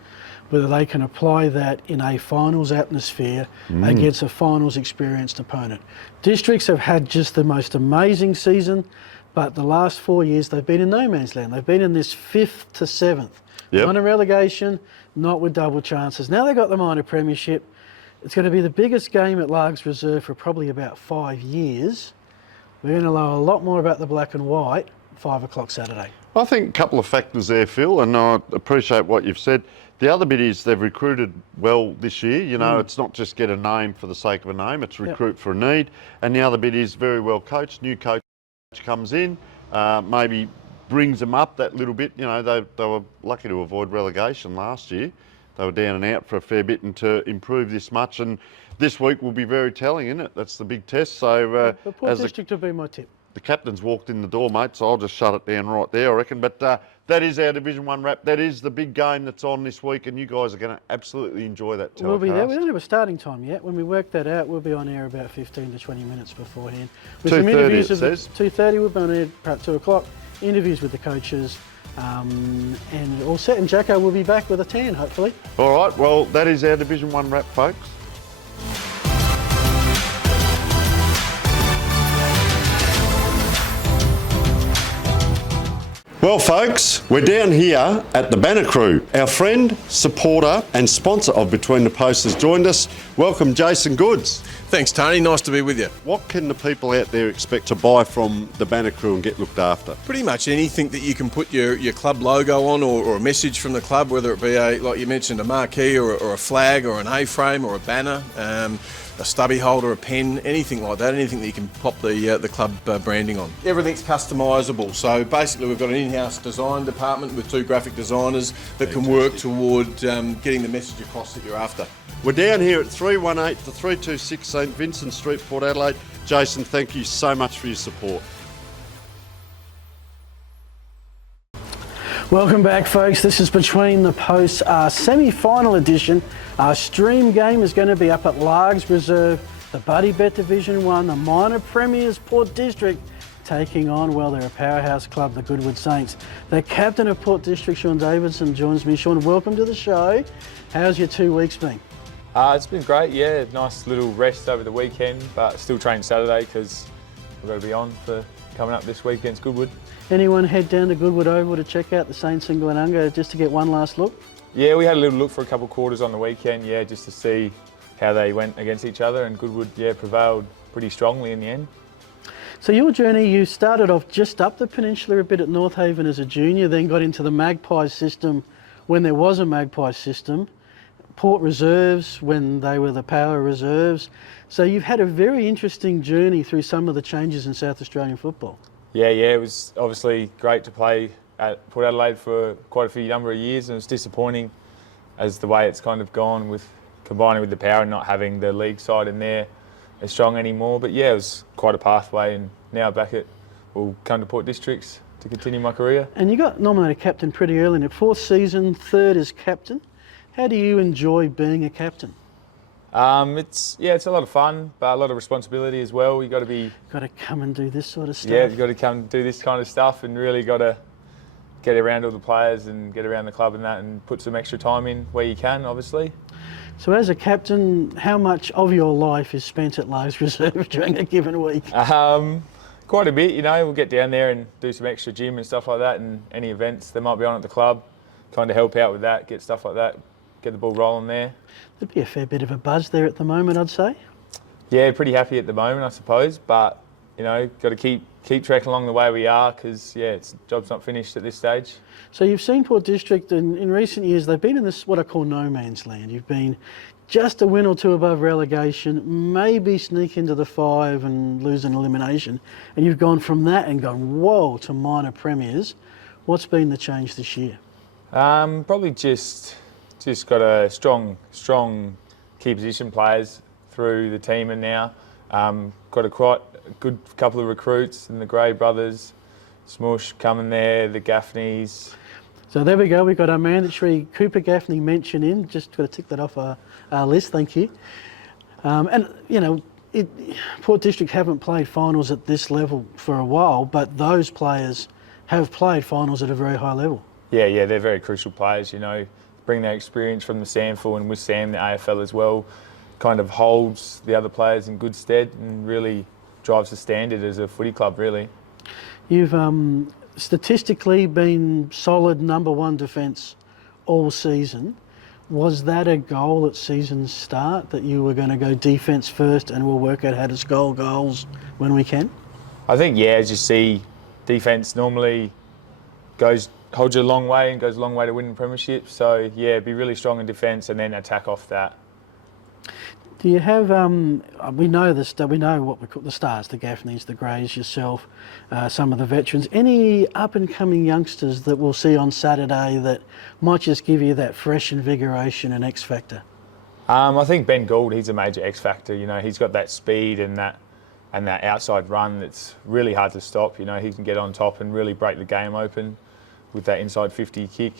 whether they can apply that in a finals atmosphere against a finals experienced opponent. Districts have had just the most amazing season, but the last 4 years they've been in no man's land. They've been in this 5th to 7th. Not in relegation, not with double chances. Now they've got the minor premiership. It's going to be the biggest game at Largs Reserve for probably about 5 years. We're going to know a lot more about the black and white 5 o'clock Saturday. I think a couple of factors there, Phil, and I appreciate what you've said. The other bit is they've recruited well this year. You know, it's not just get a name for the sake of a name, it's recruit for a need. And the other bit is very well coached. New coach comes in, maybe brings them up that little bit. You know, they were lucky to avoid relegation last year. They were down and out for a fair bit, and to improve this much. And this week will be very telling, isn't it? That's the big test. So the Port District will be my tip. The captain's walked in the door, mate, so I'll just shut it down right there, I reckon. But that is our Division 1 wrap. That is the big game that's on this week, and you guys are going to absolutely enjoy that telecast. We'll be there. We don't have a starting time yet. When we work that out, we'll be on air about 15 to 20 minutes beforehand. With 2:30 it says. 2:30, we'll be on air about 2 o'clock. Interviews with the coaches, and all set. And Jacko will be back with a tan, hopefully. All right, well, that is our Division 1 wrap, folks. Well, folks, we're down here at the Banner Crew. Our friend, supporter and sponsor of Between the Posts has joined us. Welcome, Jason Goods. Thanks, Tony. Nice to be with you. What can the people out there expect to buy from the Banner Crew and get looked after? Pretty much anything that you can put your club logo on, or a message from the club, whether it be like you mentioned, a marquee or a flag or an A-frame or a banner, a stubby holder, a pen, anything like that, anything that you can pop the club branding on. Everything's customisable. So basically we've got an in-house design department with 2 graphic designers that can work toward getting the message across that you're after. We're down here at 318 to 326 St Vincent Street, Port Adelaide. Jason, thank you so much for your support. Welcome back, folks. This is Between the Posts, our semi-final edition. Our stream game is going to be up at Largs Reserve, the Buddybet Division 1, the minor premiers Port District, taking on, well, they're a powerhouse club, the Goodwood Saints. The captain of Port District, Sean Davidson, joins me. Sean, welcome to the show. How's your 2 weeks been? It's been great, yeah. Nice little rest over the weekend, but still train Saturday because we've got to be on for coming up this week against Goodwood. Anyone head down to Goodwood Oval to check out the Saints in Glenunga just to get one last look? Yeah, we had a little look for a couple of quarters on the weekend, yeah, just to see how they went against each other, and Goodwood, yeah, prevailed pretty strongly in the end. So your journey, you started off just up the peninsula a bit at North Haven as a junior, then got into the Magpies system when there was a Magpies system, Port Reserves when they were the Power Reserves. So you've had a very interesting journey through some of the changes in South Australian football. Yeah, it was obviously great to play at Port Adelaide for quite a few number of years, and it's disappointing as the way it's kind of gone with combining with the Power and not having the league side in there as strong anymore. But yeah, it was quite a pathway, and now we'll come to Port Districts to continue my career. And you got nominated captain pretty early in your 4th season, 3rd as captain. How do you enjoy being a captain? It's a lot of fun, but a lot of responsibility as well. You got to come and do this sort of stuff. Yeah, you got to come do this kind of stuff, and really got to get around all the players and get around the club and that, and put some extra time in where you can, obviously. So as a captain, how much of your life is spent at Lowe's Reserve during a given week? Quite a bit, you know. We'll get down there and do some extra gym and stuff like that, and any events that might be on at the club, kind of help out with that, get stuff like that, get the ball rolling there. There'd be a fair bit of a buzz there at the moment, I'd say. Yeah, pretty happy at the moment, I suppose, but, you know, got to keep tracking along the way we are, because, yeah, job's not finished at this stage. So you've seen Port District in recent years, they've been in this, what I call no man's land. You've been just a win or two above relegation, maybe sneak into the 5 and lose an elimination. And you've gone from that and gone, whoa, to minor premiers. What's been the change this year? Probably just got a strong key position players through the team, and now got a quite good couple of recruits, and the Gray brothers, Smush coming there, the Gaffneys. So there we go, we've got our mandatory Cooper Gaffney mention in, just got to tick that off our list, thank you. And you know, Port District haven't played finals at this level for a while, but those players have played finals at a very high level. Yeah, they're very crucial players, you know, bring their experience from the SANFL, and with Sam, the AFL as well, kind of holds the other players in good stead and really drives the standard as a footy club, really. You've statistically been solid #1 defence all season. Was that a goal at season's start, that you were going to go defence first and we'll work out how to score goals when we can? I think, yeah, as you see, defence normally holds you a long way and goes a long way to winning premiership. So, yeah, be really strong in defence and then attack off that. Do you have, we know what we call the stars, the Gaffneys, the Greys, yourself, some of the veterans. Any up-and-coming youngsters that we'll see on Saturday that might just give you that fresh invigoration and X factor? I think Ben Gould, he's a major X factor. You know, he's got that speed and that outside run that's really hard to stop. You know, he can get on top and really break the game open with that inside 50 kick.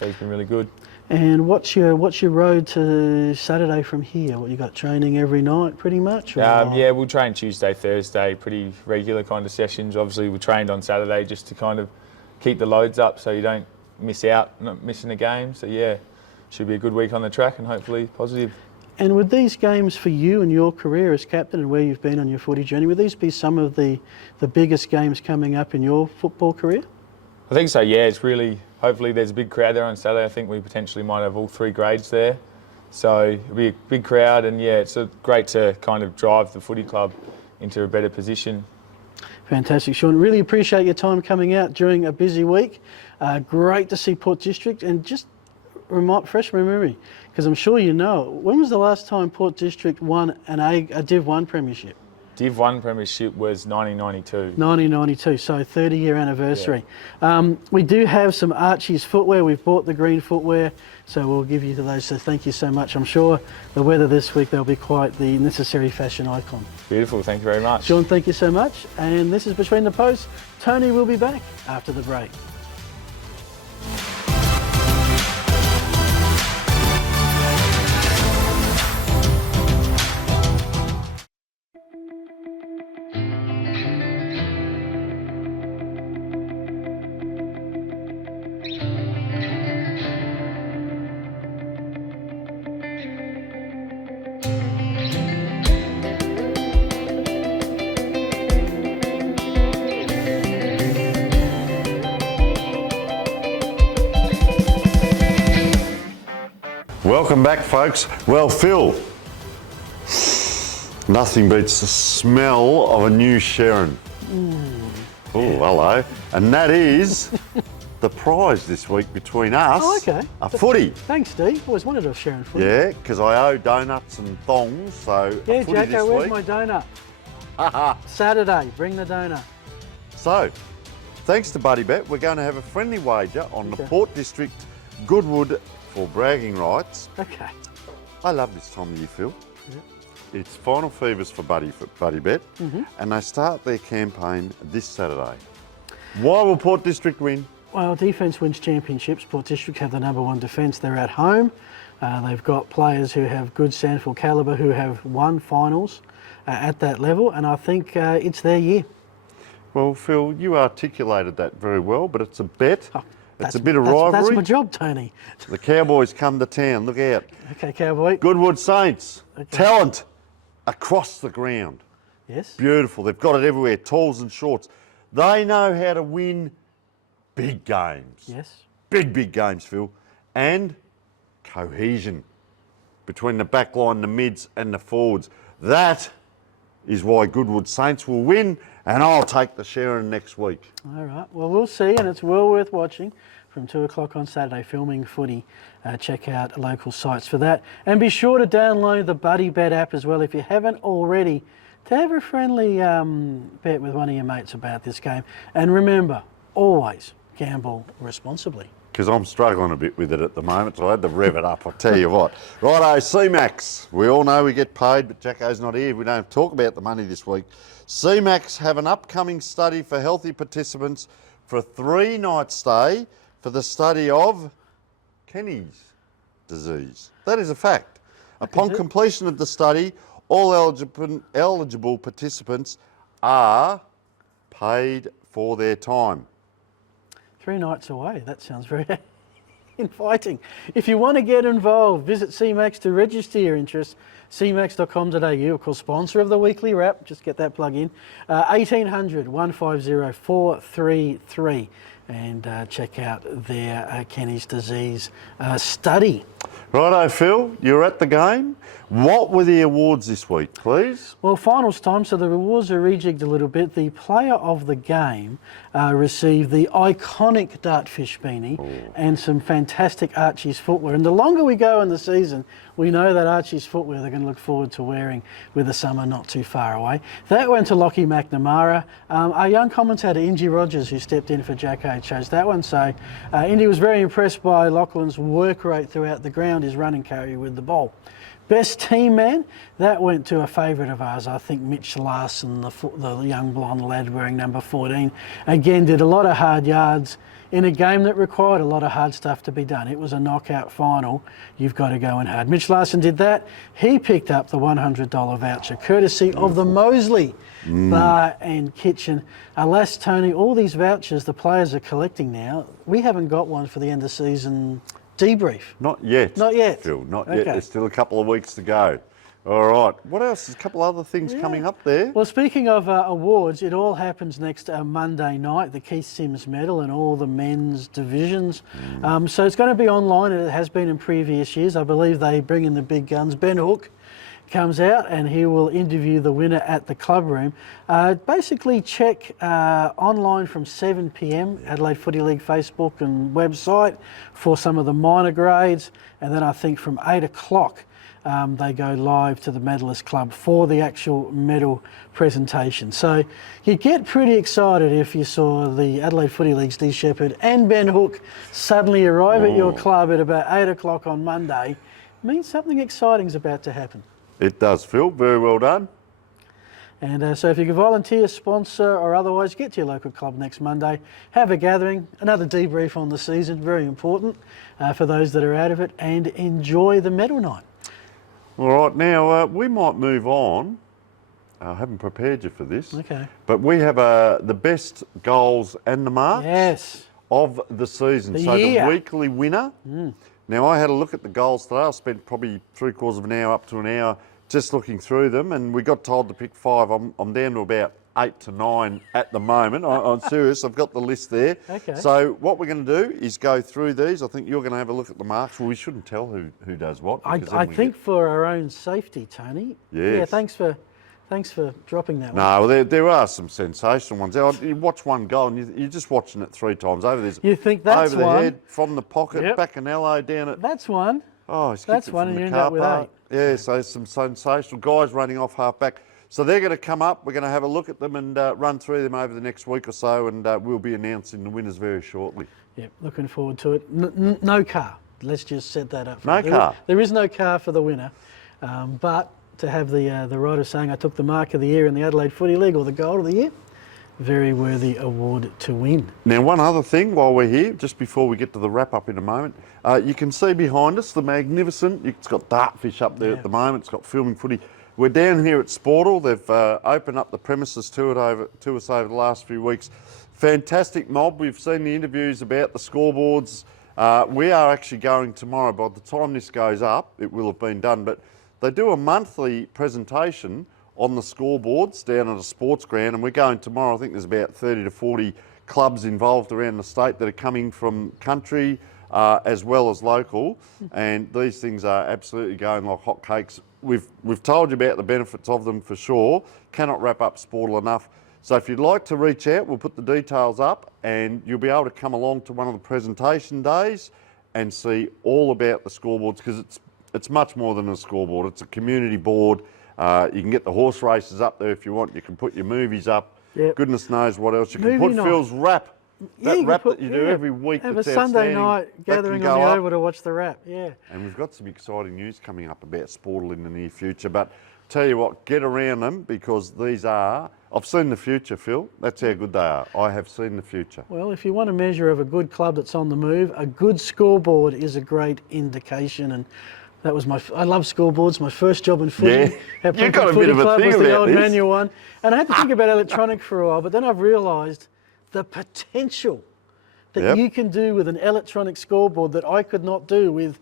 So he's been really good. And what's your road to Saturday from here? What, you got training every night pretty much? Yeah, we'll train Tuesday, Thursday, pretty regular kind of sessions. Obviously we trained on Saturday just to kind of keep the loads up so you don't miss out, not missing a game. So yeah, should be a good week on the track and hopefully positive. And would these games for you and your career as captain and where you've been on your footy journey, would these be some of the biggest games coming up in your football career? I think so, yeah. It's really, hopefully there's a big crowd there on Saturday. I think we potentially might have all 3 grades there. So it'll be a big crowd, and yeah, it's great to kind of drive the footy club into a better position. Fantastic, Sean. Really appreciate your time coming out during a busy week. Great to see Port District, and just fresh memory, because I'm sure you know, when was the last time Port District won a Div 1 premiership? Div 1 premiership was 1992. 1992, so 30-year anniversary. Yeah. We do have some Archie's footwear. We've bought the green footwear, so we'll give you to those. So thank you so much. I'm sure the weather this week, they'll be quite the necessary fashion icon. Beautiful, thank you very much. Sean, thank you so much. And this is Between the Posts. Tony will be back after the break. Welcome back, folks. Well, Phil, nothing beats the smell of a new Sharon. Oh, hello. And that is the prize this week between us. Oh, okay. A footy. Thanks, Steve. Always wanted a Sharon footy. Yeah, because I owe donuts and thongs, so Yeah, a footy Jacko, this where's week. my donut? Saturday, bring the donut. So, thanks to Buddybet, we're going to have a friendly wager on the Port District Goodwood for bragging rights. Okay. I love this time of year, Phil. It's final fevers for Buddybet, and they start their campaign this Saturday. Why will Port District win? Well, defence wins championships. Port District have the #1 defence. They're at home. They've got players who have good SANFL calibre who have won finals at that level, and I think it's their year. Well, Phil, you articulated that very well, but it's a bet. Oh, it's a bit of rivalry. That's my job, Tony. The Cowboys come to town. Look out. Okay, Cowboy. Goodwood Saints. Talent across the ground. Yes. Beautiful. They've got it everywhere, talls and shorts. They know how to win big games. Yes. Big games, Phil. And cohesion between the back line, the mids and the forwards. That is why Goodwood Saints will win, and I'll take the Sharon next week. All right. Well, we'll see, and it's well worth watching from 2 o'clock on Saturday, filming footy. Check out local sites for that. And be sure to download the Buddybet app as well if you haven't already, to have a friendly bet with one of your mates about this game. And remember, always gamble responsibly. Because I'm struggling a bit with it at the moment, so I had to rev it up, I'll tell you what. Righto, C-Max. We all know we get paid, but Jacko's not here. We don't talk about the money this week. C-Max have an upcoming study for healthy participants for a 3-night stay for the study of Kenny's disease. That is a fact. Upon completion of the study, all eligible participants are paid for their time. 3 nights away. That sounds very inviting. If you want to get involved, visit CMAX to register your interest. cmax.com.au, of course, sponsor of the weekly wrap. Just get that plug in. 1800 150 433 and check out their Kenny's disease study. Righto, Phil, you're at the game. What were the awards this week, please? Well, finals time, so the rewards are rejigged a little bit. The player of the game received the iconic Dartfish beanie and some fantastic Archie's footwear. And the longer we go in the season, we know that Archie's footwear they're going to look forward to wearing with the summer not too far away. That went to Lockie McNamara. Our young commentator, Ingy Rogers, who stepped in for Jacko, chose that one. So Indy was very impressed by Lachlan's work rate throughout the ground, his run and carry with the ball. Best team man, that went to a favourite of ours, I think Mitch Larson, the young blonde lad wearing number 14. Again, did a lot of hard yards in a game that required a lot of hard stuff to be done. It was a knockout final. You've got to go in hard. Mitch Larson did that. He picked up the $100 voucher, courtesy of the Mosley Bar and Kitchen. Alas, Tony, all these vouchers the players are collecting now, we haven't got one for the end of season debrief. Not yet. Not yet. Phil, not yet. There's still a couple of weeks to go. All right. What else? There's a couple other things coming up there. Well, speaking of awards, it all happens next Monday night, the Keith Sims Medal and all the men's divisions. So it's going to be online, and it has been in previous years. I believe they bring in the big guns. Ben Hook comes out and he will interview the winner at the club room. Basically check online from 7 p.m, Adelaide Footy League Facebook and website for some of the minor grades, and then I think from 8 o'clock they go live to the Medalist Club for the actual medal presentation. So you get pretty excited if you saw the Adelaide Footy League's Dee Shepherd and Ben Hook suddenly arrive at your club at about 8 o'clock on Monday. It means something exciting is about to happen. It does, Phil. Very well done. And so if you can volunteer, sponsor or otherwise, get to your local club next Monday, have a gathering, another debrief on the season, very important for those that are out of it, and enjoy the medal night. All right, now we might move on. I haven't prepared you for this. Okay. But we have the best goals and the marks of the season. The weekly winner. Now, I had a look at the goals today. I spent probably 3/4 of an hour up to an hour just looking through them, and we got told to pick 5. I'm down to about 8 to 9 at the moment. I'm serious, I've got the list there. Okay. So what we're going to do is go through these. I think you're going to have a look at the marks. Well, we shouldn't tell who does what. because then I we think get- for our own safety, Tony. Yeah, Yes. thanks for dropping that one. No, well, there are some sensational ones. You watch one goal and you're just watching it 3 times over. There's You think that's over the one. head, from the pocket, Yep. Bacanello down at... That's one. Oh, he's That's kicked it one from and the you end car up with park. 8. Yeah, so some sensational guys running off half back. So they're going to come up. We're going to have a look at them and run through them over the next week or so, and we'll be announcing the winners very shortly. Yeah, looking forward to it. No car. Let's just set that up. No car. There is no car for the winner, but to have the writer saying I took the mark of the year in the Adelaide Footy League or the goal of the year, very worthy award to win. Now, one other thing while we're here, just before we get to the wrap-up in a moment, you can see behind us the magnificent, it's got dartfish up there at the moment, it's got filming footy. We're down here at Sportal. They've opened up the premises to us over the last few weeks. Fantastic mob. We've seen the interviews about the scoreboards. We are actually going tomorrow. By the time this goes up, it will have been done. But they do a monthly presentation on the scoreboards down at a sports ground, and we're going tomorrow. I think there's about 30 to 40 clubs involved around the state that are coming from country as well as local, and these things are absolutely going like hotcakes. We've told you about the benefits of them for sure. Cannot wrap up Sportal enough. So if you'd like to reach out, we'll put the details up, and you'll be able to come along to one of the presentation days and see all about the scoreboards, because it's much more than a scoreboard. It's a community board. You can get the horse races up there if you want. You can put your movies up. Yep. Goodness knows what else. You can Movie put night. Phil's rap. Yeah, That you rap put- that you do yeah, every week. Have that's a Sunday outstanding. night That can gathering go on the up. Oval to watch the rap. Yeah. And we've got some exciting news coming up about Sportal in the near future. But tell you what, get around them, because these are... I've seen the future, Phil. That's how good they are. I have seen the future. Well, if you want a measure of a good club that's on the move, a good scoreboard is a great indication. And that was I love scoreboards. My first job in footy. Yeah. at You've got a Footy bit of a Club thing was the about old this. manual one. And I had to think about electronic for a while, but then I've realised the potential that Yep. you can do with an electronic scoreboard that I could not do with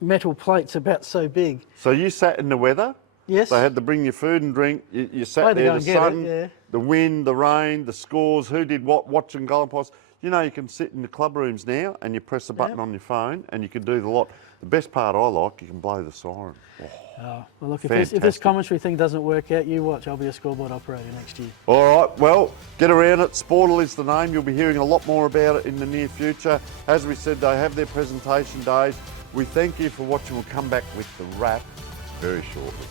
metal plates about so big. So you sat in the weather. Yes. They had to bring you food and drink. You I sat had to there, go the and get it, sun, yeah. the wind, the rain, the scores, who did what, watching goal posts. You know, you can sit in the club rooms now and you press a button on your phone and you can do the lot. The best part I like, you can blow the siren. Oh. Oh, well, look, if this Fantastic. commentary thing doesn't work out, you watch. I'll be a scoreboard operator next year. All right, well, get around it. Sportal is the name. You'll be hearing a lot more about it in the near future. As we said, they have their presentation days. We thank you for watching. We'll come back with the wrap very shortly.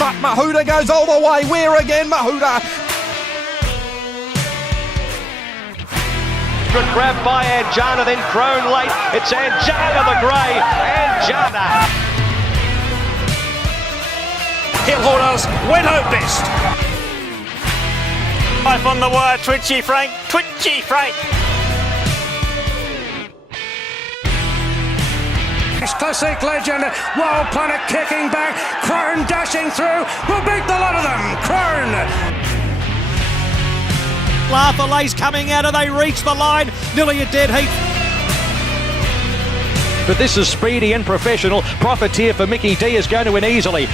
but Mahuta goes all the way. Where again, Mahuta? Good grab by Anjana, then Crone late. It's Anjana the grey. Anjana. Hill Holders went out best. Life on the wire, twitchy Frank, twitchy Frank. Classic legend, Wild Planet kicking back, Crone dashing through, will beat the lot of them, Crone. Laughalay's coming out, and they reach the line, nearly a dead heat. But this is speedy and professional. Profiteer for Mickey D is going to win easily.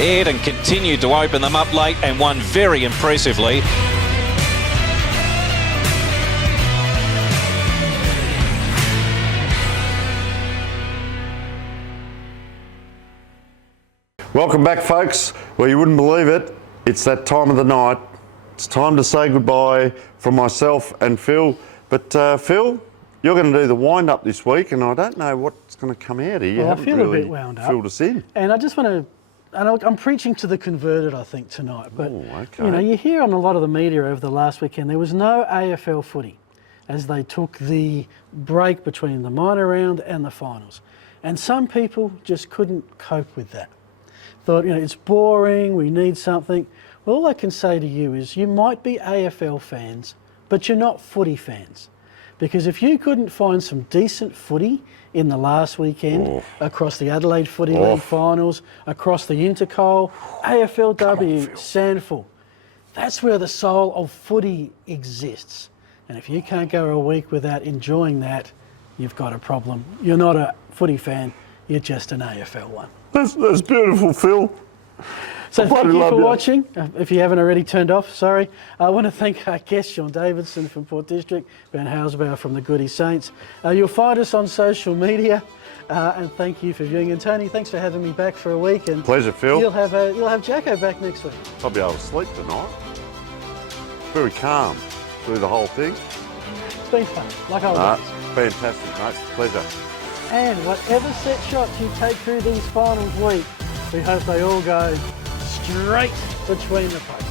Aired and continued to open them up late and won very impressively. Welcome back, folks. Well, you wouldn't believe it. It's that time of the night. It's time to say goodbye from myself and Phil. But Phil, you're going to do the wind-up this week, and I don't know what's going to come out here. Well, I feel a bit wound up. Filled us in. And I just want to, and I'm preaching to the converted, I think, tonight. But, okay. you know, you hear on a lot of the media over the last weekend, there was no AFL footy as they took the break between the minor round and the finals. And some people just couldn't cope with that. Thought, you know, it's boring, we need something. Well, all I can say to you is you might be AFL fans, but you're not footy fans. Because if you couldn't find some decent footy in the last weekend, across the Adelaide Footy League finals, across the Intercol, AFLW, Sandful, that's where the soul of footy exists. And if you can't go a week without enjoying that, you've got a problem. You're not a footy fan, you're just an AFL one. That's beautiful, Phil. So thank you for watching. If you haven't already turned off, sorry. I want to thank our guest, Sean Davidson from Port District, Ben Holzbauer from the Goody Saints. You'll find us on social media, and thank you for viewing. And Tony, thanks for having me back for a week. And pleasure, Phil. You'll have Jacko back next week. I'll be able to sleep tonight. Very calm through the whole thing. It's been fun, like always. Fantastic, mate. Pleasure. And whatever set shots you take through these finals week, we hope they all go straight between the posts.